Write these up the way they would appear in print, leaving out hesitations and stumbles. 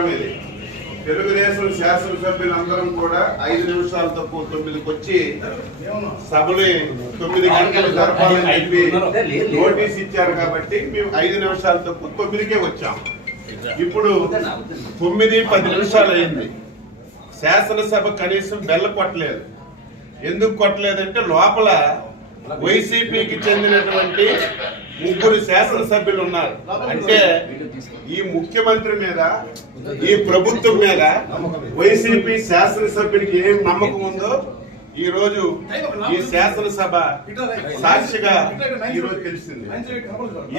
Forum ఇది. తెలుగుదేశం శాసనసభ్యులందరం కూడా 5 నిమిషాలు తక్కువ 9కి వచ్చి సభలు 9 గంటలు జరపాలని చెప్పి నోటీస్ ఇచ్చారు కాబట్టి మేము 5 నిమిషాలు తక్కువ 9కే వచ్చాం. ఇప్పుడు 9:10 నిమిషాలు అయింది. శాసనసభ కనీసం బెల్ల కొట్టలేదు. ఎందుకు కొట్టలేదంటే లోపల వైసీపీకి చెందినటువంటి 3 శాసనసభ్యులు ఉన్నారు. అంటే ఈ ముఖ్యమంత్రి మీద, ఈ ప్రభుత్వం మీద వైసీపీ శాసనసభ్యునికి ఏం నమ్మకం ఉందో ఈ రోజు ఈ శాసనసభ సాక్షిగా ఈ రోజు తెలిసింది.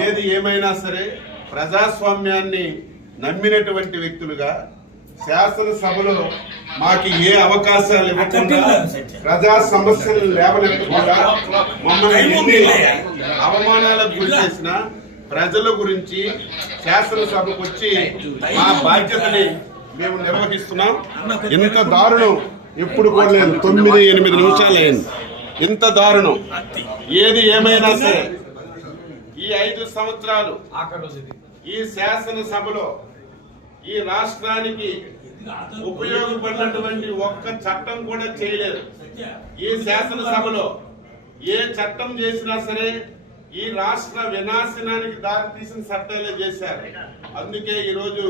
ఏది ఏమైనా సరే ప్రజాస్వామ్యాన్ని నమ్మినటువంటి వ్యక్తులుగా శాసనసభలో మాకు ఏ అవకాశాలు ఇవ్వకుండా, ప్రజా సమస్యలు లేవనెత్తకుండా, మమ్మల్ని ఎన్ని అవమానాలకు గురి చేసిన ప్రజల గురించి శాసనసభకు వచ్చి మా బాధ్యతని మేము నిర్వహిస్తున్నాం. ఇంత దారుణం ఎప్పుడు కూడా లేదు. 9-8 నిమిషాలు అయింది. ఇంత దారుణం ఏది ఏమైనా సరే ఈ 5 సంవత్సరాలు ఈ శాసనసభలో ఈ రాష్ట్రానికి ఉపయోగపడినటువంటి ఒక్క చట్టం కూడా చేయలేదు. ఈ శాసనసభలో ఏ చట్టం చేసినా సరే ఈ రాష్ట్ర వినాశనానికి దారితీసిన చట్టాలే చేశారు. అందుకే ఈరోజు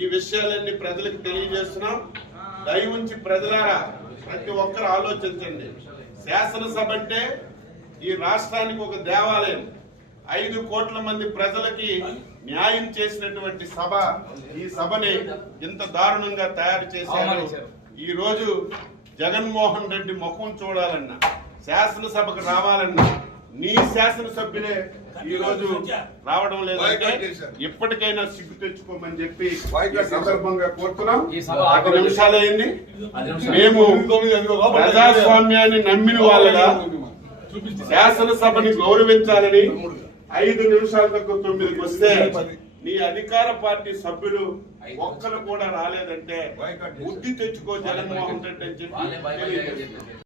ఈ విషయాలన్నీ ప్రజలకు తెలియజేస్తున్నాం. దయ ఉంచి ప్రజలారా ప్రతి ఒక్కరు ఆలోచించండి. శాసనసభ అంటే ఈ రాష్ట్రానికి ఒక దేవాలయం. 5 కోట్ల మంది ప్రజలకి న్యాయం చేసినటువంటి సభ ఈ సభని ఇంత దారుణంగా తయారు చేశారు. ఈ రోజు జగన్మోహన్ రెడ్డి ముఖం చూడాలన్నా, శాసనసభకు రావాలన్నా నీ శాసనసభ్యులే ఈ రోజు రావడం లేదంటే ఇప్పటికైనా సిగ్గు తెచ్చుకోమని చెప్పి ఈ సందర్భంగా కోరుతున్నాం. 10 నిమిషాలు అయింది. మేము ప్రజాస్వామ్యాన్ని నమ్మిన వాళ్ళగా శాసనసభని గౌరవించాలని 5 నిమిషాల తక్కువ 9కి వస్తే నీ అధికార పార్టీ సభ్యులు ఒక్కరు కూడా రాలేదంటే బుద్ధి తెచ్చుకో జగన్మోహన్ రెడ్డి అని చెప్పి తెలియజేస్తున్నారు.